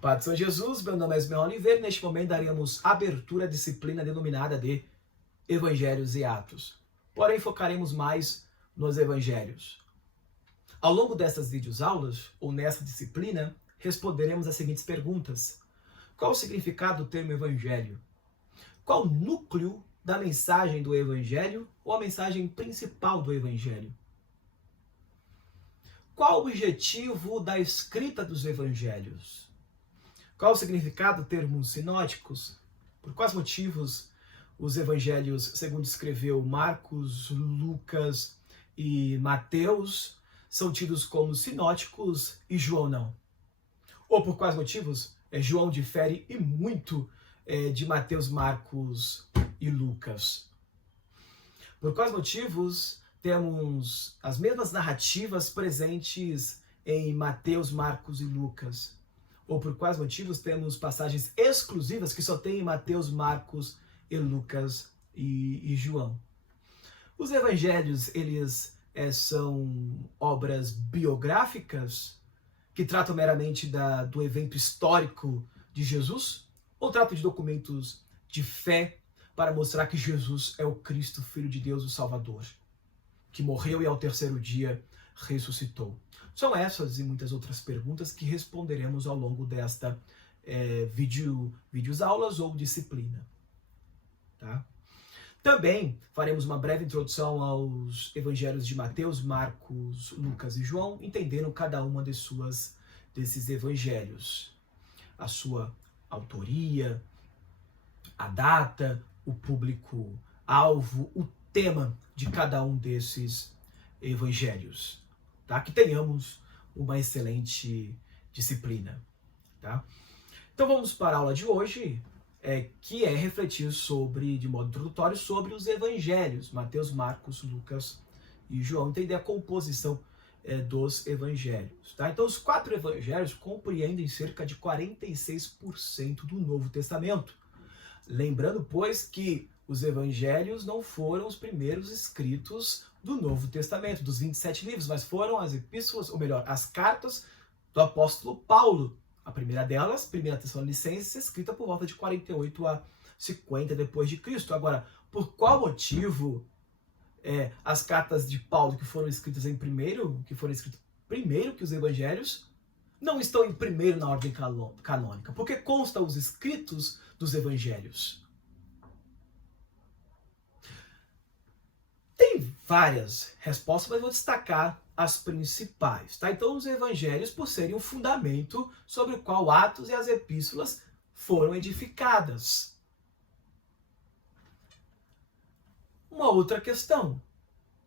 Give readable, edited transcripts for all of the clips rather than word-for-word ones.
Pai do Senhor Jesus, meu nome é Ismael Oliveira e neste momento daremos abertura à disciplina denominada de Evangelhos e Atos. Porém, focaremos mais nos Evangelhos. Ao longo dessas videoaulas, ou nessa disciplina, responderemos as seguintes perguntas. Qual o significado do termo Evangelho? Qual o núcleo da mensagem do Evangelho ou a mensagem principal do Evangelho? Qual o objetivo da escrita dos Evangelhos? Qual o significado do termo sinóticos? Por quais motivos os evangelhos, segundo escreveu Marcos, Lucas e Mateus, são tidos como sinóticos e João não? Ou por quais motivos João difere e muito de Mateus, Marcos e Lucas? Por quais motivos temos as mesmas narrativas presentes em Mateus, Marcos e Lucas? Ou por quais motivos temos passagens exclusivas que só tem em Mateus, Marcos e Lucas e João? Os evangelhos, eles são obras biográficas que tratam meramente do evento histórico de Jesus? Ou tratam de documentos de fé para mostrar que Jesus é o Cristo, Filho de Deus, o Salvador, que morreu e ao terceiro dia ressuscitou? São essas e muitas outras perguntas que responderemos ao longo desta videoaulas ou disciplina. Tá? Também faremos uma breve introdução aos evangelhos de Mateus, Marcos, Lucas e João, entendendo cada uma desses evangelhos. A sua autoria, a data, o público-alvo, o tema de cada um desses evangelhos. Tá? Que tenhamos uma excelente disciplina. Tá? Então vamos para a aula de hoje, que é refletir de modo introdutório, sobre os evangelhos, Mateus, Marcos, Lucas e João, entender a composição dos evangelhos. Tá? Então os 4 evangelhos compreendem cerca de 46% do Novo Testamento. Lembrando, pois, que os evangelhos não foram os primeiros escritos do Novo Testamento, dos 27 livros, mas foram as epístolas, ou melhor, as cartas do apóstolo Paulo. A primeira delas, 1 Tessalonicenses, escrita por volta de 48 a 50 depois de Cristo. Agora, por qual motivo as cartas de Paulo que foram escritas primeiro que os evangelhos, não estão em primeiro na ordem canônica? Porque constam os escritos dos evangelhos. Tem várias respostas, mas vou destacar as principais. Tá? Então, os evangelhos, por serem um fundamento sobre o qual Atos e as epístolas foram edificadas. Uma outra questão.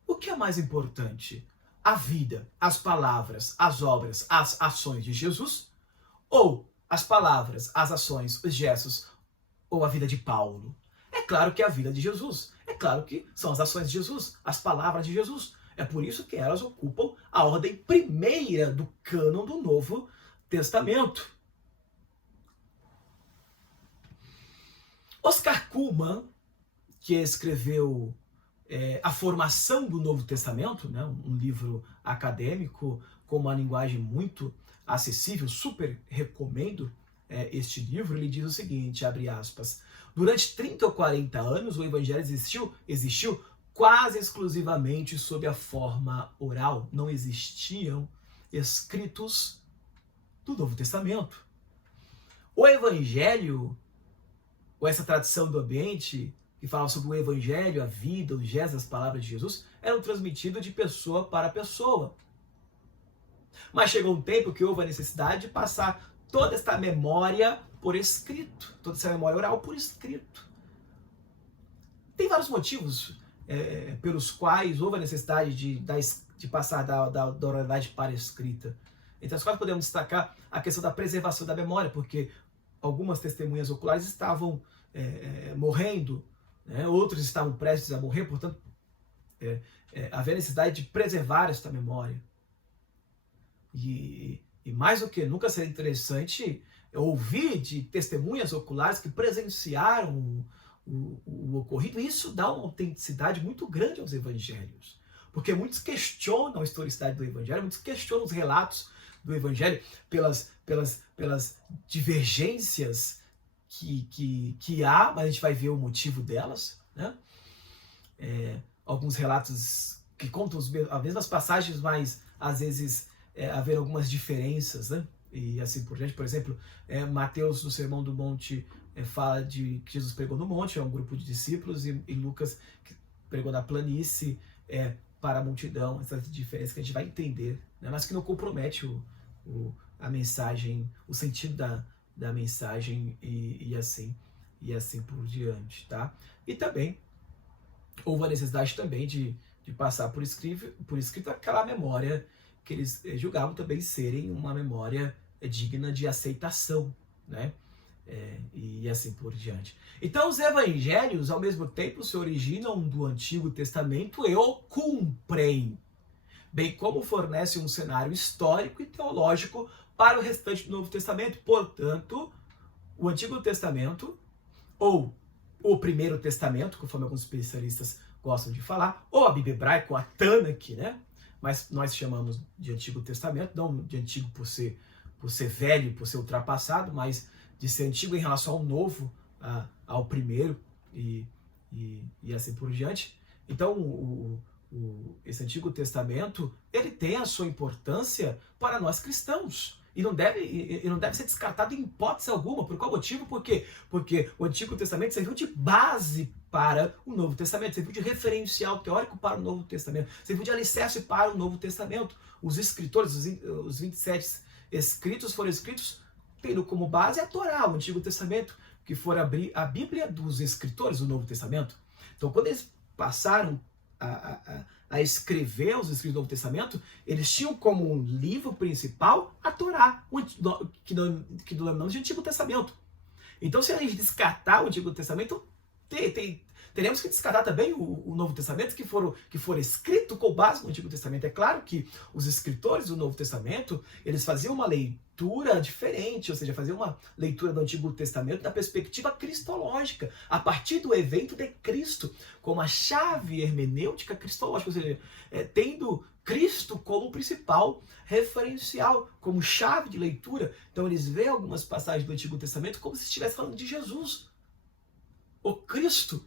O que é mais importante? A vida, as palavras, as obras, as ações de Jesus? Ou as palavras, as ações, os gestos, ou a vida de Paulo? É claro que é a vida de Jesus. É claro que são as ações de Jesus, as palavras de Jesus. É por isso que elas ocupam a ordem primeira do cânon do Novo Testamento. Oscar Cullmann, que escreveu A Formação do Novo Testamento, né, um livro acadêmico com uma linguagem muito acessível, super recomendo este livro. Ele diz o seguinte, abre aspas: durante 30 ou 40 anos o evangelho existiu quase exclusivamente sob a forma oral. Não existiam escritos do Novo Testamento. O evangelho, ou essa tradição do ambiente, que fala sobre o evangelho, a vida, os gestos, as palavras de Jesus, eram transmitidos de pessoa para pessoa. Mas chegou um tempo que houve a necessidade de passar toda esta memória por escrito, toda essa memória oral por escrito. Tem vários motivos pelos quais houve a necessidade de passar da oralidade para a escrita. Entre as quais podemos destacar a questão da preservação da memória, porque algumas testemunhas oculares estavam morrendo, né? Outros estavam prestes a morrer, portanto, havia necessidade de preservar esta memória. E mais do que nunca seria interessante ouvir de testemunhas oculares que presenciaram o ocorrido. E isso dá uma autenticidade muito grande aos evangelhos, porque muitos questionam a historicidade do evangelho, muitos questionam os relatos do Evangelho, pelas divergências que há, mas a gente vai ver o motivo delas, né? Alguns relatos que contam as mesmas passagens, mas às vezes haver algumas diferenças, né? E assim por diante. Por exemplo, Mateus, no Sermão do Monte, fala de que Jesus pregou no monte, é um grupo de discípulos, e Lucas que pregou na planície para a multidão, essa diferença que a gente vai entender, né? Mas que não compromete a mensagem, o sentido da mensagem e assim por diante, tá? E também houve a necessidade também de passar por escrito aquela memória que eles julgavam também serem uma memória digna de aceitação, né? E assim por diante. Então os evangelhos, ao mesmo tempo, se originam do Antigo Testamento e o cumprem, bem como fornecem um cenário histórico e teológico para o restante do Novo Testamento. Portanto, o Antigo Testamento, ou o Primeiro Testamento, conforme alguns especialistas gostam de falar, ou a Bíblia hebraica, ou a Tanakh, né? Mas nós chamamos de Antigo Testamento, não de antigo por ser velho, por ser ultrapassado, mas de ser antigo em relação ao novo, ao primeiro e assim por diante. Então, esse Antigo Testamento, ele tem a sua importância para nós cristãos. E não deve ser descartado em hipótese alguma. Por qual motivo? Porque o Antigo Testamento serviu de base para o Novo Testamento, serviu de referencial teórico para o Novo Testamento, serviu de alicerce para o Novo Testamento. Os escritores, os 27 escritos foram escritos tendo como base a Torá, o Antigo Testamento, que for a Bíblia dos escritores do Novo Testamento. Então, quando eles passaram a escrever os escritos do Novo Testamento, eles tinham como um livro principal a Torá, que denominamos de Antigo Testamento. Então, se a gente descartar o Antigo Testamento, teremos que descartar também o Novo Testamento, que for escrito com base no Antigo Testamento. É claro que os escritores do Novo Testamento, eles faziam uma leitura diferente, ou seja, faziam uma leitura do Antigo Testamento da perspectiva cristológica, a partir do evento de Cristo, como a chave hermenêutica cristológica, ou seja, tendo Cristo como principal referencial, como chave de leitura. Então eles veem algumas passagens do Antigo Testamento como se estivesse falando de Jesus, o Cristo.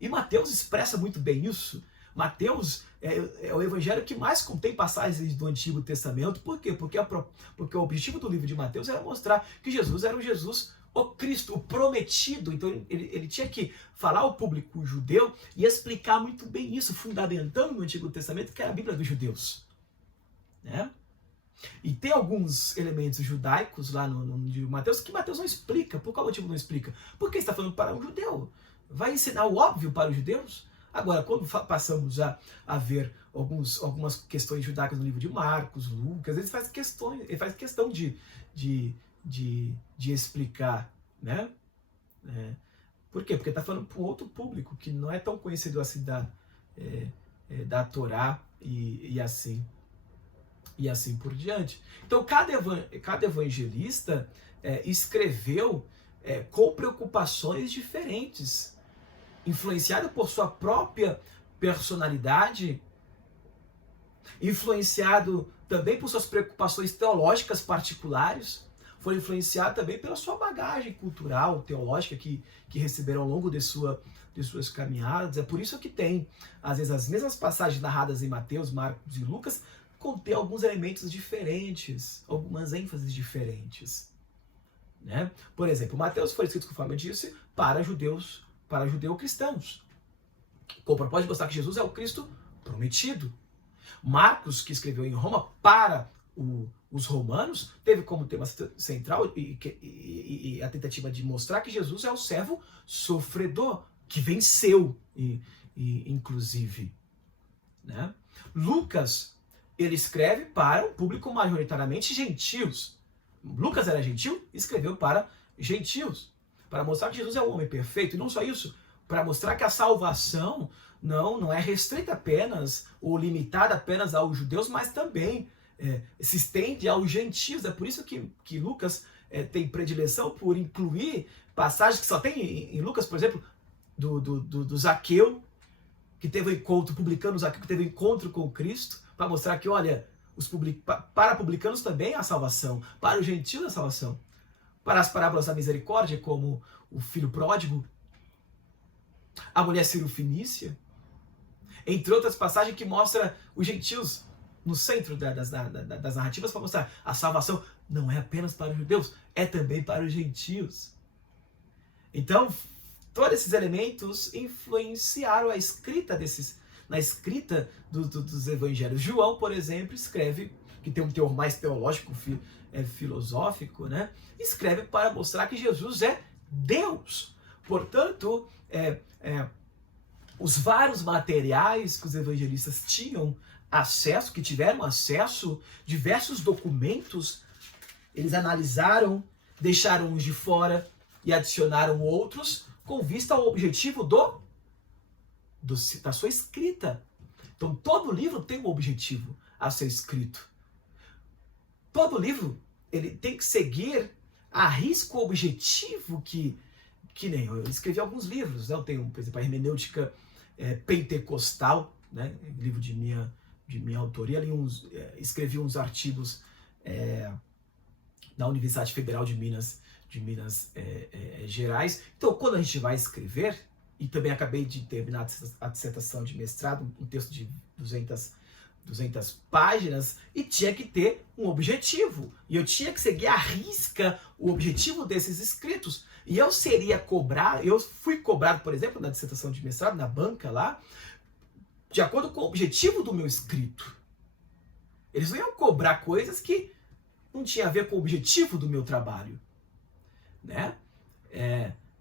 E Mateus expressa muito bem isso. Mateus é o evangelho que mais contém passagens do Antigo Testamento. Por quê? Porque o objetivo do livro de Mateus era mostrar que Jesus era o Jesus, o Cristo, o prometido. Então ele tinha que falar ao público judeu e explicar muito bem isso, fundamentando no Antigo Testamento que era a Bíblia dos judeus, né? E tem alguns elementos judaicos lá no livro de Mateus que Mateus não explica. Por qual motivo não explica? Porque ele está falando para um judeu. Vai ensinar o óbvio para os judeus? Agora, quando passamos a ver algumas questões judaicas no livro de Marcos, Lucas, ele faz questão de explicar, né? Por quê? Porque está falando para um outro público que não é tão conhecido assim da Torá e assim por diante. Então, cada evangelista escreveu com preocupações diferentes, influenciado por sua própria personalidade, influenciado também por suas preocupações teológicas particulares, foi influenciado também pela sua bagagem cultural, teológica que receberam ao longo de suas caminhadas. É por isso que tem, às vezes, as mesmas passagens narradas em Mateus, Marcos e Lucas, contém alguns elementos diferentes, algumas ênfases diferentes, né? Por exemplo, Mateus foi escrito, conforme eu disse, para judeu-cristãos, com o propósito de mostrar que Jesus é o Cristo prometido. Marcos, que escreveu em Roma para os romanos, teve como tema central e a tentativa de mostrar que Jesus é o servo sofredor, que venceu, inclusive, né? Lucas, ele escreve para um público majoritariamente gentios. Lucas era gentil e escreveu para gentios, para mostrar que Jesus é o homem perfeito. E não só isso, para mostrar que a salvação não é restrita apenas ou limitada apenas aos judeus, mas também se estende aos gentios. É por isso que Lucas tem predileção por incluir passagens que só tem em Lucas, por exemplo, do Zaqueu, que teve um encontro, publicano Zaqueu, que teve um encontro com Cristo, para mostrar que, olha, Para publicanos também há salvação, para os gentios há salvação. Para as parábolas da misericórdia, como o filho pródigo, a mulher cirofenícia, entre outras passagens que mostra os gentios no centro das narrativas, para mostrar a salvação não é apenas para os judeus, é também para os gentios. Então, todos esses elementos influenciaram a escrita na escrita dos evangelhos. João, por exemplo, escreve, que tem um teor mais teológico, filosófico, né? Escreve para mostrar que Jesus é Deus. Portanto, os vários materiais que os evangelistas tinham acesso, que tiveram acesso, diversos documentos, eles analisaram, deixaram uns de fora e adicionaram outros com vista ao objetivo da sua escrita. Então, todo livro tem um objetivo a ser escrito. Todo livro ele tem que seguir a risco o objetivo que nem eu escrevi alguns livros, né? Eu tenho, por exemplo, a hermenêutica pentecostal, né? Livro de minha autoria, escrevi uns artigos na Universidade Federal de Minas Gerais. Então, quando a gente vai escrever, e também acabei de terminar a dissertação de mestrado, um texto de 200 páginas, e tinha que ter um objetivo. E eu tinha que seguir à risca o objetivo desses escritos. E eu fui cobrado, por exemplo, na dissertação de mestrado, na banca lá, de acordo com o objetivo do meu escrito. Eles não iam cobrar coisas que não tinham a ver com o objetivo do meu trabalho, né?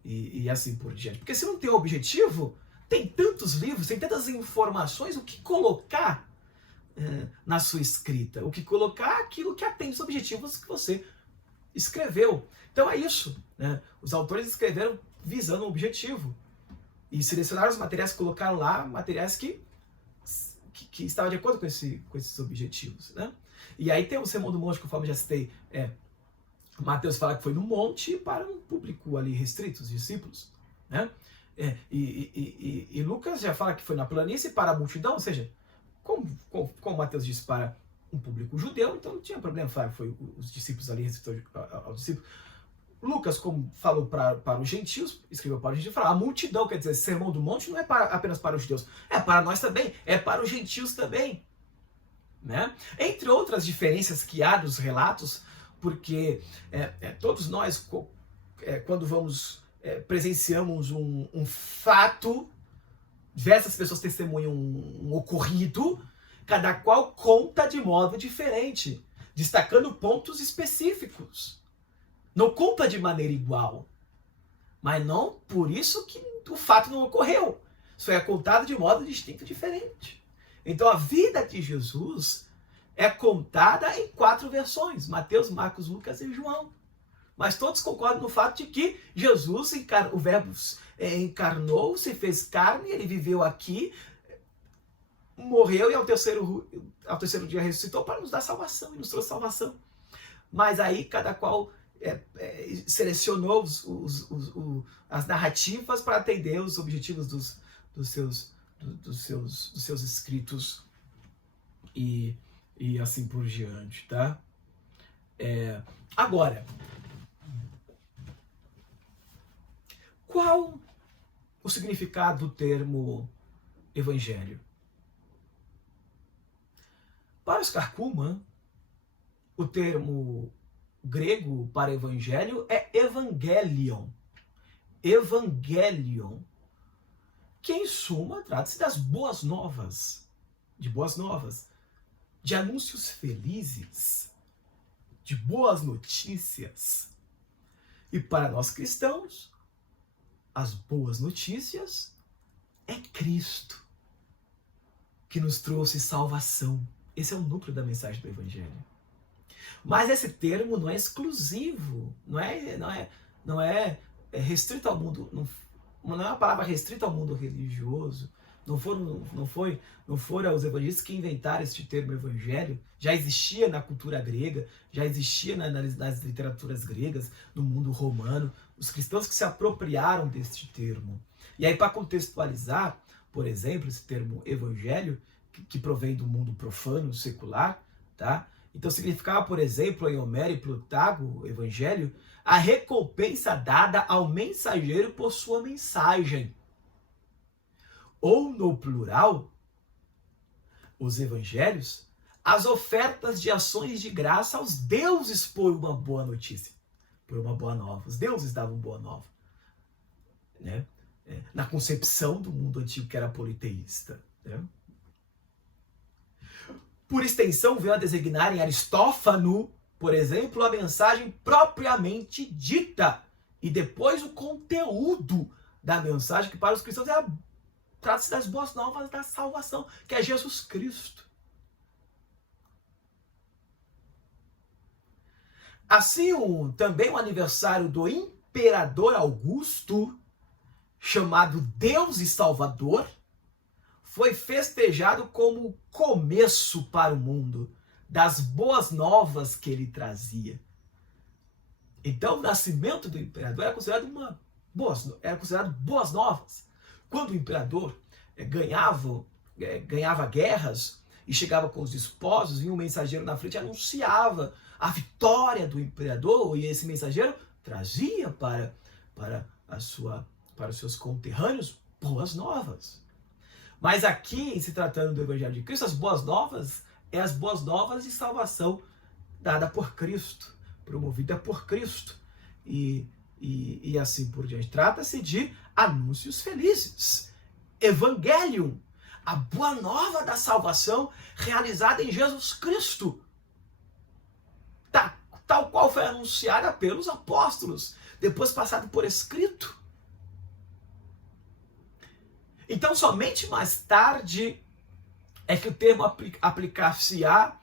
E assim por diante. Porque se não tem objetivo, tem tantos livros, tem tantas informações, o que colocar na sua escrita? O que colocar aquilo que atende os objetivos que você escreveu. Então é isso, né? Os autores escreveram visando um objetivo. E selecionaram os materiais, colocaram lá materiais que estavam de acordo com esses objetivos, né? E aí tem o Sermão do Monte, conforme já citei, Mateus fala que foi no monte para um público ali restrito, os discípulos, né? E Lucas já fala que foi na planície para a multidão, ou seja, como Mateus disse, para um público judeu, então não tinha problema falar que foi os discípulos ali restrito aos discípulos. Lucas, como falou para os gentios, escreveu para os gentios, fala, a multidão, quer dizer, Sermão do Monte não é apenas para os judeus, é para nós também, é para os gentios também, né? Entre outras diferenças que há dos relatos, porque todos nós, quando presenciamos um fato, diversas pessoas testemunham um ocorrido, cada qual conta de modo diferente, destacando pontos específicos. Não conta de maneira igual, mas não por isso que o fato não ocorreu. Isso é contado de modo distinto e diferente. Então a vida de Jesus é contada em 4 versões: Mateus, Marcos, Lucas e João. Mas todos concordam no fato de que Jesus, o Verbo encarnou, se fez carne, ele viveu aqui, morreu e ao terceiro dia ressuscitou para nos dar salvação, e nos trouxe salvação. Mas aí cada qual selecionou as narrativas para atender os objetivos dos seus escritos e assim por diante, tá? Agora, qual o significado do termo evangelho? Para Oscar Cullmann, o termo grego para evangelho é evangelion. Evangelion, que em suma trata-se das boas novas, de anúncios felizes, de boas notícias. E para nós cristãos, as boas notícias é Cristo, que nos trouxe salvação. Esse é o núcleo da mensagem do Evangelho. Mas esse termo não é exclusivo, não é restrito ao mundo, não é uma palavra restrita ao mundo religioso. Não foram os evangelistas que inventaram este termo evangelho. Já existia na cultura grega, já existia nas literaturas gregas, no mundo romano, os cristãos que se apropriaram deste termo. E aí, para contextualizar, por exemplo, esse termo evangelho, que provém do mundo profano, secular, tá? Então significava, por exemplo, em Homero e Plutarco, Evangelho, a recompensa dada ao mensageiro por sua mensagem. Ou, no plural, os evangelhos, as ofertas de ações de graça aos deuses por uma boa notícia, por uma boa nova. Os deuses davam boa nova, né? Na concepção do mundo antigo que era politeísta, né? Por extensão, veio a designar em Aristófano, por exemplo, a mensagem propriamente dita e depois o conteúdo da mensagem, que para os cristãos trata-se das boas novas da salvação, que é Jesus Cristo. Assim, também o aniversário do imperador Augusto, chamado Deus e Salvador, foi festejado como o começo para o mundo das boas novas que ele trazia. Então, o nascimento do imperador era considerado boas novas. Quando o imperador ganhava guerras e chegava com os desposos, vinha um mensageiro na frente e anunciava a vitória do imperador, e esse mensageiro trazia para os seus conterrâneos boas novas. Mas aqui, se tratando do Evangelho de Cristo, as boas novas as boas novas de salvação dada por Cristo, promovida por Cristo. E assim por diante. Trata-se de anúncios felizes. Evangelium, a boa nova da salvação realizada em Jesus Cristo, tal qual foi anunciada pelos apóstolos, depois passado por escrito. Então, somente mais tarde é que o termo aplicar-se-á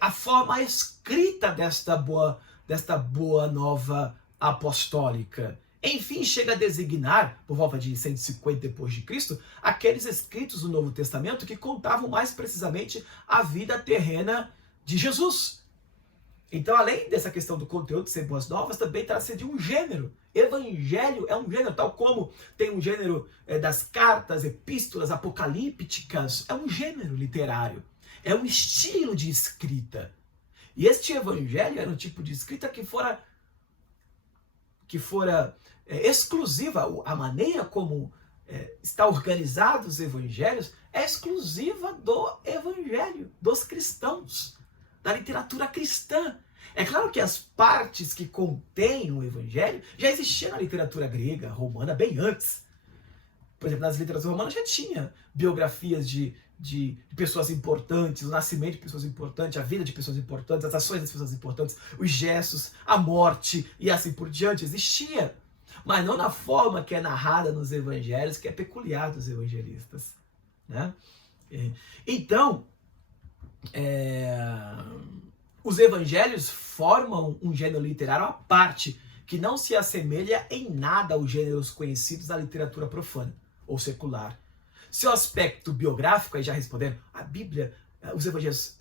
a forma escrita desta boa nova apostólica. Enfim, chega a designar, por volta de 150 depois de Cristo, aqueles escritos do Novo Testamento que contavam mais precisamente a vida terrena de Jesus. Então, além dessa questão do conteúdo de ser boas novas, também trata-se de um gênero. Evangelho é um gênero, tal como tem um gênero das cartas, epístolas apocalípticas, é um gênero literário, é um estilo de escrita. E este evangelho era um tipo de escrita que fora exclusiva, a maneira como está organizados os evangelhos é exclusiva do evangelho, dos cristãos, da literatura cristã. É claro que as partes que contêm o evangelho já existiam na literatura grega, romana, bem antes. Por exemplo, nas literaturas romanas já tinha biografias de pessoas importantes, o nascimento de pessoas importantes, a vida de pessoas importantes, as ações das pessoas importantes, os gestos, a morte e assim por diante. Existia, mas não na forma que é narrada nos evangelhos, que é peculiar dos evangelistas, né? Então, os evangelhos formam um gênero literário à parte, que não se assemelha em nada aos gêneros conhecidos da literatura profana ou secular. Seu aspecto biográfico, aí já respondendo, a Bíblia, os evangelhos,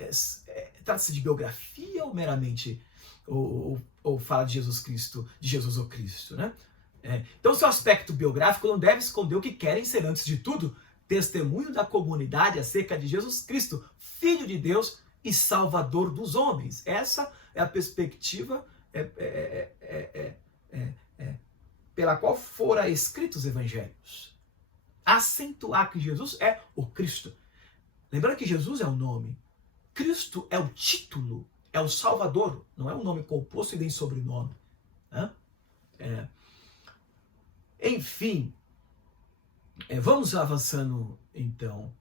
trata-se de biografia ou meramente ou fala de Jesus Cristo, de Jesus ou Cristo, né? Então, seu aspecto biográfico não deve esconder o que querem ser, antes de tudo, testemunho da comunidade acerca de Jesus Cristo, Filho de Deus e Salvador dos homens. Essa é a perspectiva pela qual foram escritos os evangelhos. Acentuar que Jesus é o Cristo. Lembrando que Jesus é o nome, Cristo é o título, é o Salvador, não é um nome composto e nem sobrenome. Né? Enfim, vamos avançando então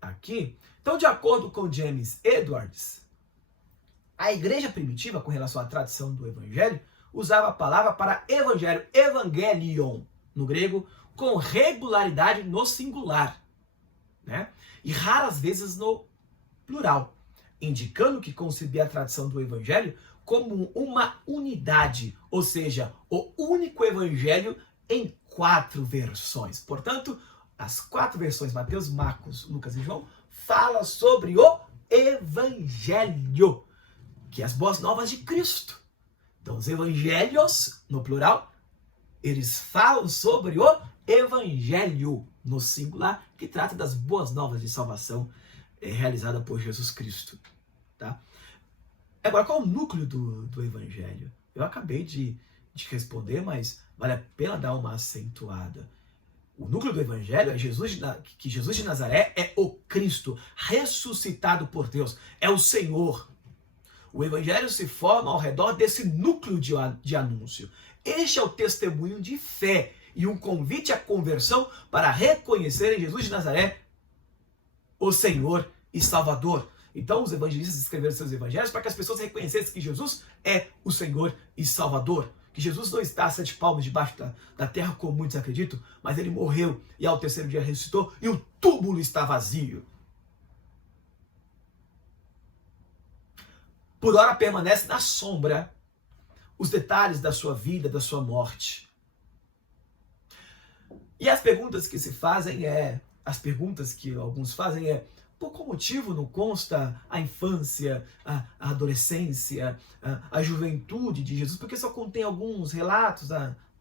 aqui. Então, de acordo com James Edwards, a igreja primitiva, com relação à tradição do evangelho, usava a palavra para evangelho, evangelion, no grego, com regularidade no singular, né? E raras vezes no plural, indicando que concebia a tradição do evangelho como uma unidade, ou seja, o único evangelho em 4 versões. Portanto, as 4 versões, Mateus, Marcos, Lucas e João, fala sobre o evangelho, que é as boas novas de Cristo. Então, os evangelhos, no plural, eles falam sobre o evangelho, no singular, que trata das boas novas de salvação realizada por Jesus Cristo. tá? Agora, qual é o núcleo do evangelho? Eu acabei de responder, mas vale a pena dar uma acentuada. O núcleo do evangelho é que Jesus de Nazaré é o Cristo, ressuscitado por Deus, é o Senhor. O evangelho se forma ao redor desse núcleo de anúncio. Este é o testemunho de fé e um convite à conversão para reconhecer em Jesus de Nazaré o Senhor e Salvador. Então os evangelistas escreveram seus evangelhos para que as pessoas reconhecessem que Jesus é o Senhor e Salvador. Que Jesus não está a 7 palmos debaixo da terra, como muitos acreditam, mas ele morreu e ao terceiro dia ressuscitou e o túmulo está vazio. Por ora permanece na sombra os detalhes da sua vida, da sua morte. E as perguntas que se fazem as perguntas que alguns fazem por qual motivo não consta a infância, a adolescência, a juventude de Jesus? Porque só contém alguns relatos,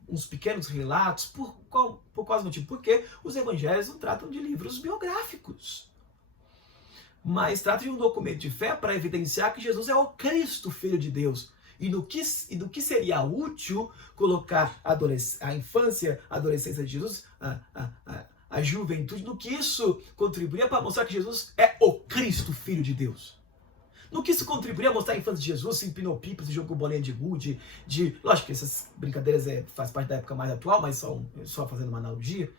uns pequenos relatos. Por qual motivo? Porque os evangelhos não tratam de livros biográficos, mas tratam de um documento de fé para evidenciar que Jesus é o Cristo, Filho de Deus. E do que seria útil colocar a infância, a adolescência de Jesus, a juventude, no que isso contribuiria para mostrar que Jesus é o Cristo, Filho de Deus. No que isso contribuiria a mostrar a infância de Jesus, se empinou pipas, se jogou bolinha de gude, lógico que essas brincadeiras faz parte da época mais atual, mas só fazendo uma analogia.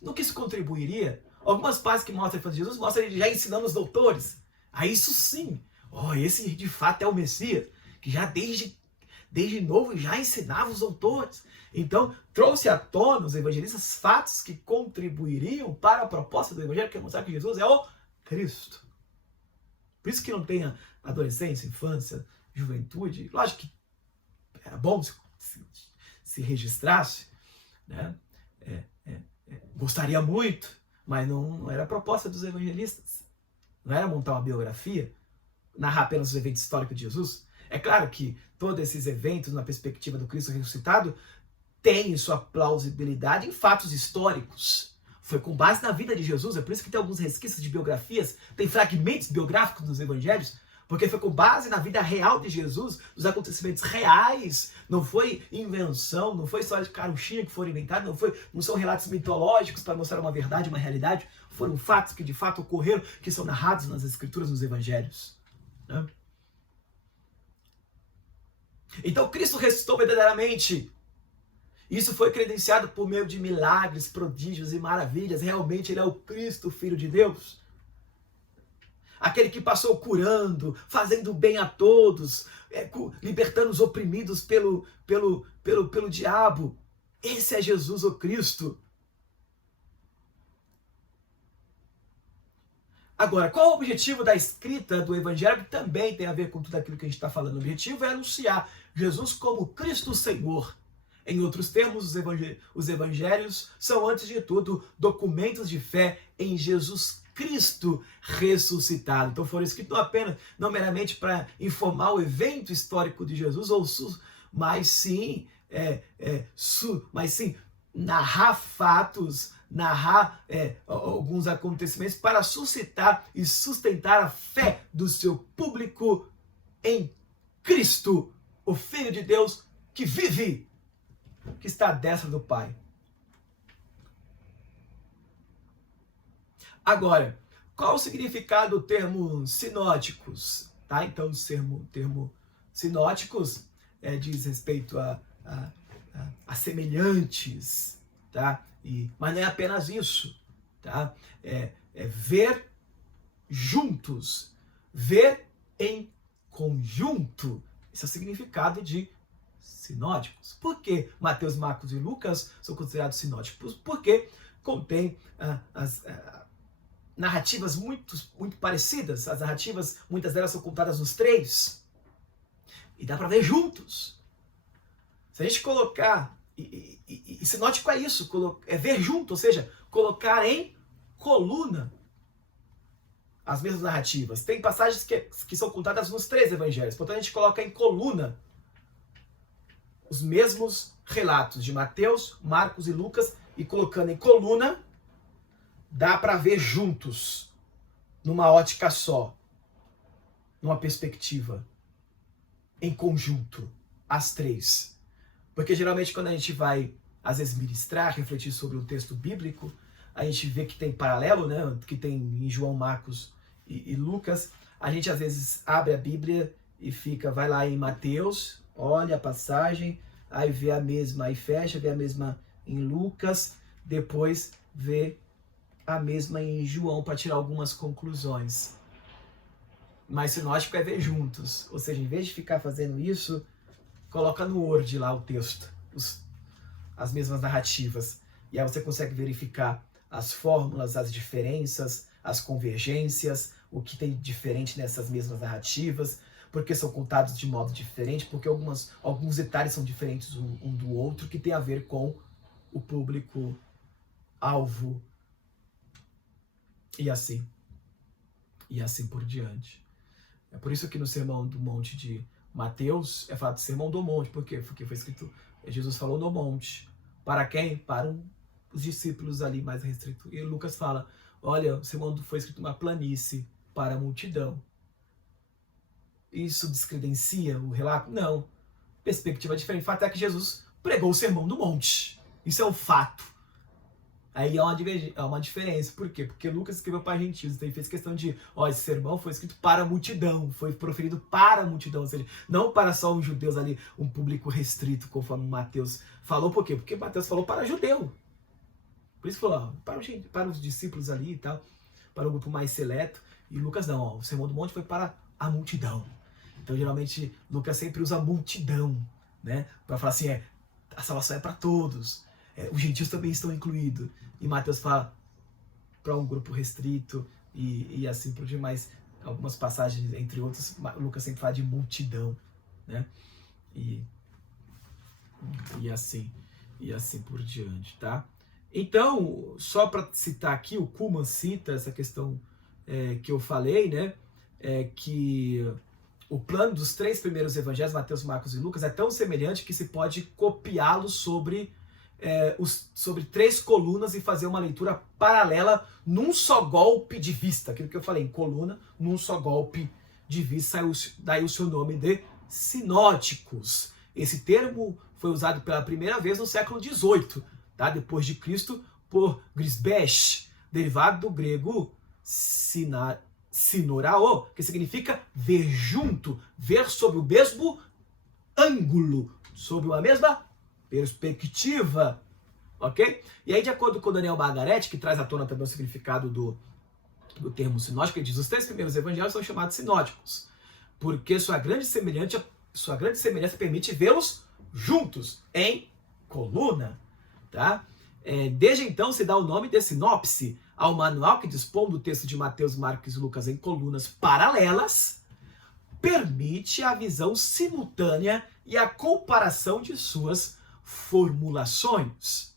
No que isso contribuiria? Algumas partes que mostram a infância de Jesus mostram ele já ensinando os doutores. Isso sim, esse de fato é o Messias, que já desde novo já ensinava os doutores. Então, trouxe à tona os evangelistas fatos que contribuiriam para a proposta do evangelho, que é mostrar que Jesus é o Cristo. Por isso que não tem adolescência, infância, juventude. Lógico que era bom se registrasse, né? Gostaria muito, mas não era a proposta dos evangelistas. Não era montar uma biografia, narrar apenas os eventos históricos de Jesus. É claro que todos esses eventos, na perspectiva do Cristo ressuscitado, têm sua plausibilidade em fatos históricos. Foi com base na vida de Jesus, é por isso que tem alguns resquícios de biografias, tem fragmentos biográficos dos evangelhos, porque foi com base na vida real de Jesus, nos acontecimentos reais. Não foi invenção, não foi história de caruchinha que foram inventadas, não são relatos mitológicos para mostrar uma verdade, uma realidade. Foram fatos que de fato ocorreram, que são narrados nas escrituras, nos evangelhos. Né? Então Cristo ressuscitou verdadeiramente. Isso foi credenciado por meio de milagres, prodígios e maravilhas. Realmente ele é o Cristo, Filho de Deus. Aquele que passou curando, fazendo bem a todos, libertando os oprimidos pelo diabo. Esse é Jesus, o Cristo. Agora, qual é o objetivo da escrita do Evangelho, que também tem a ver com tudo aquilo que a gente está falando? O objetivo é anunciar Jesus como Cristo Senhor. Em outros termos, os evangelhos são, antes de tudo, documentos de fé em Jesus Cristo ressuscitado. Então foram escritos não meramente para informar o evento histórico de Jesus, mas sim narrar fatos, narrar alguns acontecimentos para suscitar e sustentar a fé do seu público em Cristo, o Filho de Deus que vive, que está à destra do Pai. Agora, qual o significado do termo sinóticos? Tá? Então, o termo sinóticos diz respeito a semelhantes, tá? Mas não é apenas isso, tá? É ver juntos, ver em conjunto. Esse é o significado de sinóticos. Por que Mateus, Marcos e Lucas são considerados sinóticos? Porque contém as narrativas muito parecidas. As narrativas, muitas delas são contadas nos três. E dá para ver juntos. Se a gente colocar... E sinótico é isso, é ver junto, ou seja, colocar em coluna as mesmas narrativas. Tem passagens que são contadas nos três evangelhos. Portanto, a gente coloca em coluna os mesmos relatos de Mateus, Marcos e Lucas, e colocando em coluna, dá para ver juntos, numa ótica só. numa perspectiva, em conjunto, as três. Porque geralmente quando a gente vai, às vezes, ministrar, refletir sobre um texto bíblico, a gente vê que tem paralelo, né? Que tem em João, Marcos e Lucas. A gente às vezes abre a Bíblia e vai lá em Mateus, olha a passagem, aí vê a mesma, aí fecha, vê a mesma em Lucas, depois vê a mesma em João para tirar algumas conclusões. Mas sinótico é ver juntos, ou seja, em vez de ficar fazendo isso, coloca no Word lá o texto, as mesmas narrativas, e aí você consegue verificar as fórmulas, as diferenças, as convergências, o que tem diferente nessas mesmas narrativas, porque são contados de modo diferente, porque alguns detalhes são diferentes um do outro, que tem a ver com o público-alvo, e assim por diante. É por isso que no Sermão do Monte de Mateus é falado de Sermão do Monte. Por quê? Porque foi escrito, Jesus falou no monte. Para quem? Para os discípulos ali mais restritos. E Lucas fala, olha, o sermão foi escrito uma planície para a multidão. Isso descredencia o relato? Não. Perspectiva diferente. O fato é que Jesus pregou o Sermão do Monte. Isso é um fato. Aí há uma diferença. Por quê? Porque Lucas escreveu para gentios, então ele fez questão de, esse sermão foi escrito para a multidão, foi proferido para a multidão, ou seja, não para só os judeus ali, um público restrito, conforme Mateus falou. Por quê? Porque Mateus falou para judeu. Por isso falou, para os discípulos ali e tal, para um grupo mais seleto. E Lucas não, o Sermão do Monte foi para a multidão. Então geralmente Lucas sempre usa a multidão, né? Para falar assim, a salvação é para todos. Os gentios também estão incluídos. E Mateus fala para um grupo restrito e assim por diante, mas algumas passagens, entre outras, Lucas sempre fala de multidão, né? E assim por diante, tá? Então, só para citar aqui, o Kuhlman cita essa questão que eu falei, né? Que o plano dos 3 primeiros evangelhos, Mateus, Marcos e Lucas, é tão semelhante que se pode copiá-los sobre 3 colunas e fazer uma leitura paralela num só golpe de vista. Aquilo que eu falei, em coluna, num só golpe de vista, daí o seu nome de sinóticos. Esse termo foi usado pela primeira vez no século XVIII, tá? Depois de Cristo, por Grisbech, derivado do grego sinorao, que significa ver junto, ver sob o mesmo ângulo, sob uma mesma perspectiva, ok? E aí, de acordo com Daniel Margaret, que traz à tona também o significado do termo sinótico, ele diz, os 3 primeiros evangelhos são chamados sinóticos, porque sua grande semelhança permite vê-los juntos, em coluna, tá? Desde então se dá o nome de sinopse ao manual que dispõe do texto de Mateus, Marcos e Lucas em colunas paralelas, permite a visão simultânea e a comparação de suas formulações.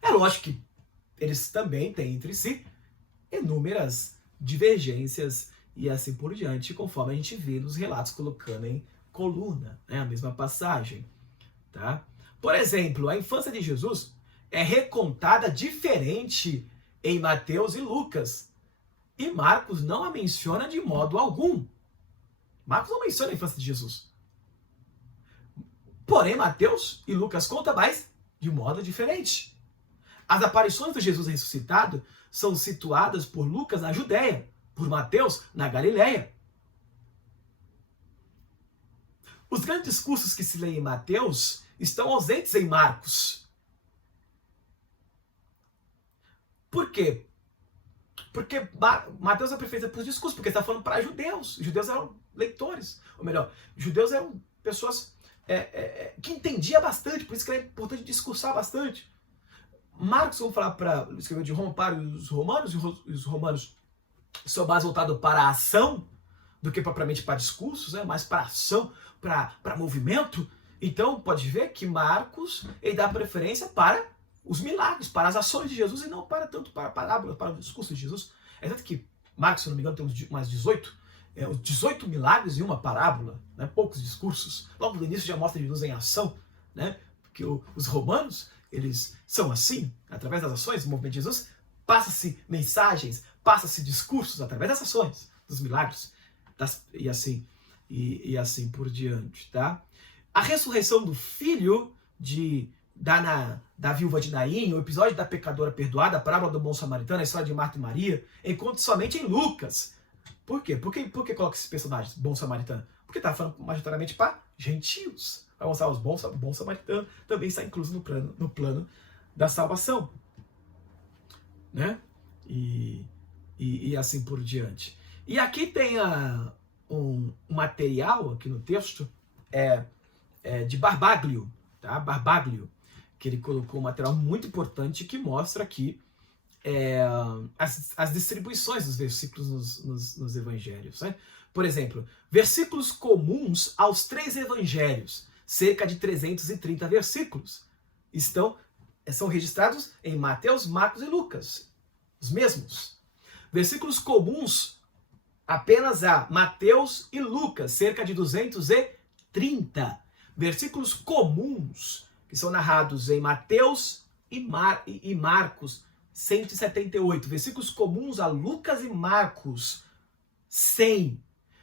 É lógico que eles também têm entre si inúmeras divergências e assim por diante, conforme a gente vê nos relatos colocando em coluna, né, a mesma passagem. Tá? Por exemplo, a infância de Jesus é recontada diferente em Mateus e Lucas, e Marcos não a menciona de modo algum. Marcos não menciona a infância de Jesus. Porém, Mateus e Lucas contam mais de modo diferente. As aparições do Jesus ressuscitado são situadas por Lucas na Judéia, por Mateus na Galiléia. Os grandes discursos que se leem em Mateus estão ausentes em Marcos. Por quê? Porque Mateus é perfeito para os discursos, porque está falando para judeus. Os judeus eram leitores, ou melhor, judeus eram pessoas que entendiam bastante, por isso que é importante discursar bastante. Marcos, vamos falar escreveu de Roma para os romanos, e os romanos são mais voltados para a ação do que propriamente para discursos, né? Mais para ação, para movimento. Então, pode ver que Marcos ele dá preferência para os milagres, para as ações de Jesus e não para tanto para parábolas, para o discurso de Jesus. É tanto que Marcos, se não me engano, tem mais 18, 18 milagres e uma parábola, né? Poucos discursos. Logo no início já mostra Jesus em ação, né? Porque os romanos, eles são assim, através das ações, o movimento de Jesus, passa-se mensagens, passa-se discursos através das ações, dos milagres. e assim por diante, tá? A ressurreição do filho da viúva de Naim, o episódio da pecadora perdoada, a parábola do bom samaritano, a história de Marta e Maria, encontra somente em Lucas. Por quê? Por que coloca esses personagens, bom samaritano? Porque está falando majoritariamente para gentios. Para mostrar os bons samaritanos também está incluso no plano da salvação, né? E assim por diante. E aqui tem um material aqui no texto de Barbaglio, tá? Barbaglio, que ele colocou um material muito importante que mostra aqui as distribuições dos versículos nos evangelhos, né? Por exemplo, versículos comuns aos 3 evangelhos, cerca de 330 versículos, são registrados em Mateus, Marcos e Lucas, os mesmos. Versículos comuns apenas a Mateus e Lucas, cerca de 230. Versículos comuns que são narrados em Mateus e Marcos, 178. Versículos comuns a Lucas e Marcos, 100.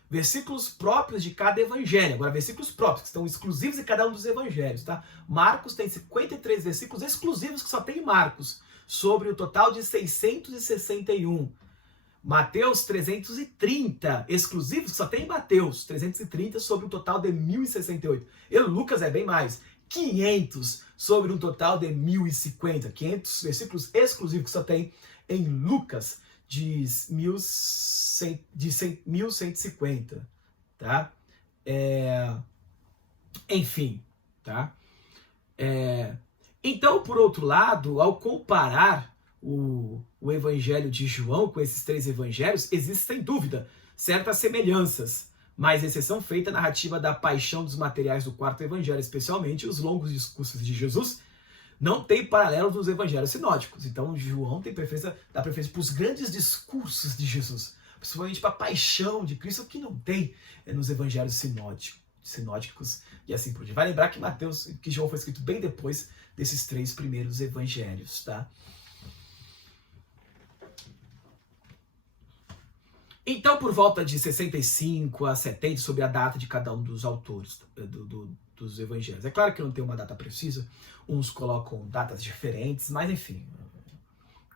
Versículos próprios de cada evangelho. Agora, versículos próprios, que estão exclusivos de cada um dos evangelhos, tá? Marcos tem 53 versículos exclusivos que só tem em Marcos, sobre o total de 661. Mateus, 330 exclusivos que só tem em Mateus, 330 sobre um total de 1068. E Lucas é bem mais, 500 sobre um total de 1050. 500 versículos exclusivos que só tem em Lucas, de 1150, tá? Enfim, tá? Então, por outro lado, ao comparar o evangelho de João com esses 3 evangelhos, existe sem dúvida certas semelhanças, mas exceção feita à narrativa da paixão dos materiais do 4º evangelho, especialmente os longos discursos de Jesus, não tem paralelo nos evangelhos sinóticos. Então, João dá preferência para os grandes discursos de Jesus, principalmente para a paixão de Cristo, que não tem nos evangelhos sinóticos e assim por diante. Vai lembrar que João foi escrito bem depois desses 3 primeiros evangelhos, tá? Então, por volta de 65 a 70, sobre a data de cada um dos autores dos evangelhos. É claro que não tem uma data precisa, uns colocam datas diferentes, mas enfim.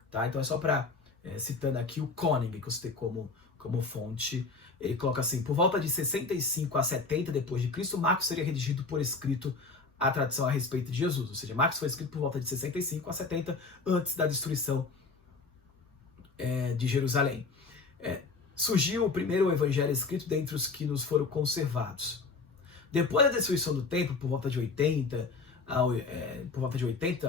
Tá? Então é só para, citando aqui o Koenig, que eu citei como fonte, ele coloca assim: por volta de 65 a 70 depois de Cristo, Marcos seria redigido por escrito a tradição a respeito de Jesus. Ou seja, Marcos foi escrito por volta de 65 a 70 antes da destruição de Jerusalém. Surgiu o primeiro evangelho escrito dentre os que nos foram conservados. Depois da destruição do templo, por volta de 80,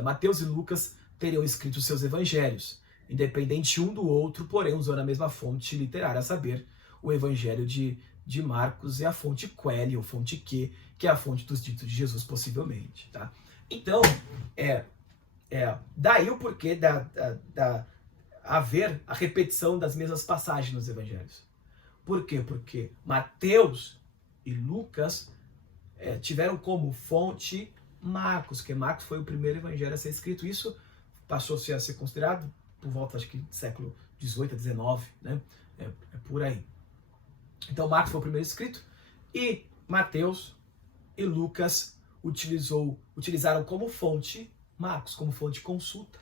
Mateus e Lucas teriam escrito seus evangelhos, independente um do outro, porém usando a mesma fonte literária, a saber, o evangelho de Marcos e a fonte Quelli, ou fonte Q, que é a fonte dos ditos de Jesus, possivelmente. Tá? Então, daí o porquê haver a repetição das mesmas passagens nos evangelhos. Por quê? Porque Mateus e Lucas tiveram como fonte Marcos, que Marcos foi o primeiro evangelho a ser escrito. Isso passou a ser considerado por volta, acho que, do século XVIII a XIX, né? Por aí. Então, Marcos foi o primeiro escrito e Mateus e Lucas utilizaram como fonte Marcos, como fonte de consulta.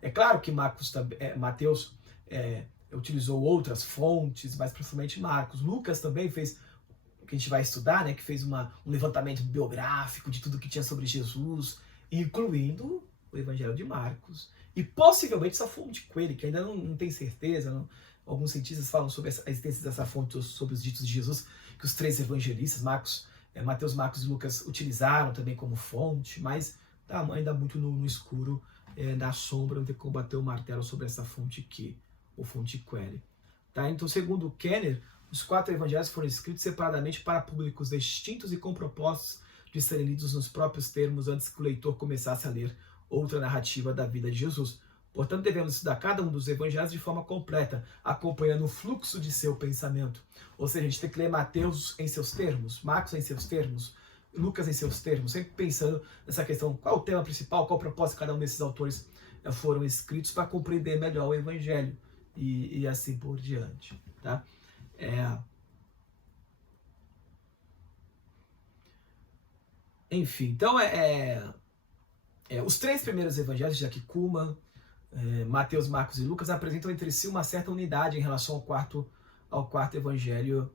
É claro que Mateus utilizou outras fontes, mas principalmente Marcos. Lucas também fez, que a gente vai estudar, né, que fez um levantamento biográfico de tudo que tinha sobre Jesus, incluindo o Evangelho de Marcos. E possivelmente essa fonte Quelli, que ainda não tem certeza, alguns cientistas falam sobre a existência dessa fonte, sobre os ditos de Jesus, que os 3 evangelistas, Mateus, Marcos e Lucas, utilizaram também como fonte, mas está ainda muito no escuro, na sombra, não tem como bater o martelo sobre essa fonte Q, ou fonte Quelli. Tá? Então, segundo Kenner, os 4 evangelhos foram escritos separadamente para públicos distintos e com propósitos de serem lidos nos próprios termos antes que o leitor começasse a ler outra narrativa da vida de Jesus. Portanto, devemos estudar cada um dos evangelhos de forma completa, acompanhando o fluxo de seu pensamento. Ou seja, a gente tem que ler Mateus em seus termos, Marcos em seus termos, Lucas em seus termos, sempre pensando nessa questão, qual o tema principal, qual o propósito de cada um desses autores foram escritos, para compreender melhor o evangelho e assim por diante. Tá? Enfim, então os três primeiros evangelhos, já que Cullmann, Mateus, Marcos e Lucas, apresentam entre si uma certa unidade em relação ao quarto evangelho,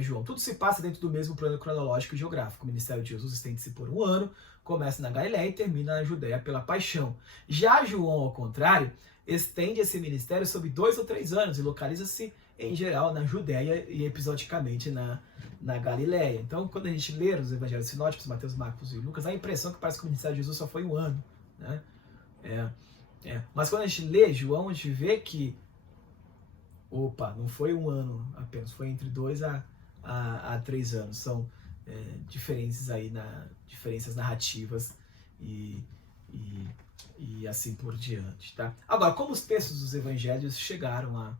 João. Tudo se passa dentro do mesmo plano cronológico e geográfico. O ministério de Jesus estende-se por um ano, começa na Galiléia e termina na Judéia pela paixão. Já João, ao contrário, estende esse ministério sobre 2 ou 3 anos e localiza-se, em geral, na Judéia e episodicamente na Galiléia. Então, quando a gente lê os evangelhos sinóticos, Mateus, Marcos e Lucas, dá a impressão que parece que o ministério de Jesus só foi um ano, né? Mas quando a gente lê João, a gente vê que não foi um ano apenas, foi entre 2 a 3 anos. São diferenças narrativas e assim por diante, tá? Agora, como os textos dos evangelhos chegaram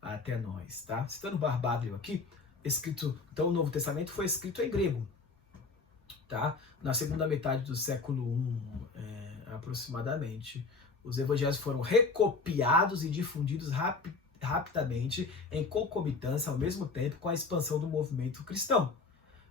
até nós, tá? Citando Barbário aqui, então o Novo Testamento foi escrito em grego, tá? Na segunda metade do século I, aproximadamente. Os evangelhos foram recopiados e difundidos rapidamente em concomitância ao mesmo tempo com a expansão do movimento cristão.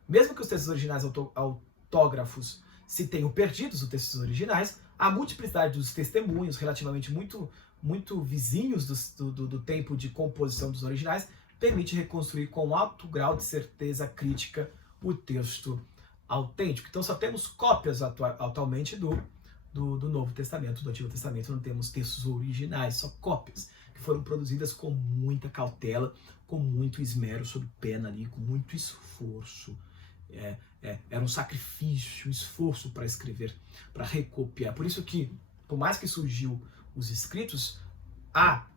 Mesmo que os textos originais autógrafos se tenham perdido, os textos originais, a multiplicidade dos testemunhos, relativamente muito vizinhos do tempo de composição dos originais, permite reconstruir com alto grau de certeza crítica o texto autêntico. Então só temos cópias atualmente do Novo Testamento, do Antigo Testamento, não temos textos originais, só cópias, que foram produzidas com muita cautela, com muito esmero sob pena ali, com muito esforço. Era um sacrifício, um esforço para escrever, para recopiar. Por isso que, por mais que surgiu os escritos, a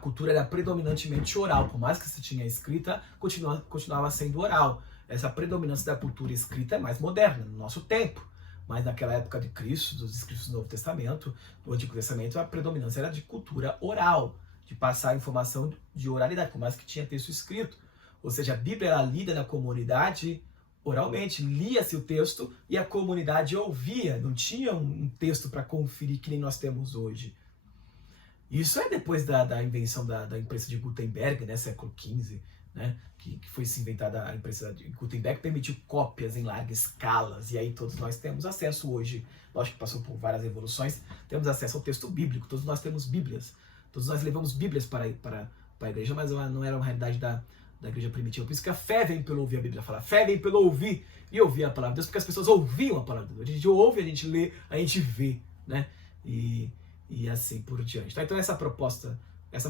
cultura era predominantemente oral. Por mais que se tinha escrita, continuava sendo oral. Essa predominância da cultura escrita é mais moderna, no nosso tempo. Mas naquela época de Cristo, dos escritos do Novo Testamento, do Antigo Testamento, a predominância era de cultura oral, de passar a informação de oralidade, por mais que tinha texto escrito. Ou seja, a Bíblia era lida na comunidade oralmente, lia-se o texto e a comunidade ouvia, não tinha um texto para conferir que nem nós temos hoje. Isso é depois da invenção da imprensa de Gutenberg, né, século XV, né, que foi se inventada a imprensa de Gutenberg, permitiu cópias em larga escala, e aí todos nós temos acesso hoje, lógico que passou por várias evoluções, temos acesso ao texto bíblico, todos nós temos Bíblias, todos nós levamos Bíblias para a igreja, mas não era uma realidade da igreja primitiva. Por isso que a fé vem pelo ouvir, a Bíblia fala, fé vem pelo ouvir e ouvir a palavra de Deus, porque as pessoas ouviam a palavra de Deus. A gente ouve, a gente lê, a gente vê, né? E assim por diante. Tá? Então essa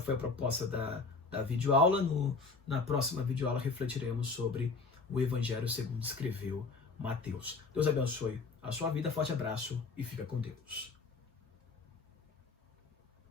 foi a proposta da videoaula. Na próxima videoaula refletiremos sobre o Evangelho segundo escreveu Mateus. Deus abençoe a sua vida, forte abraço e fica com Deus.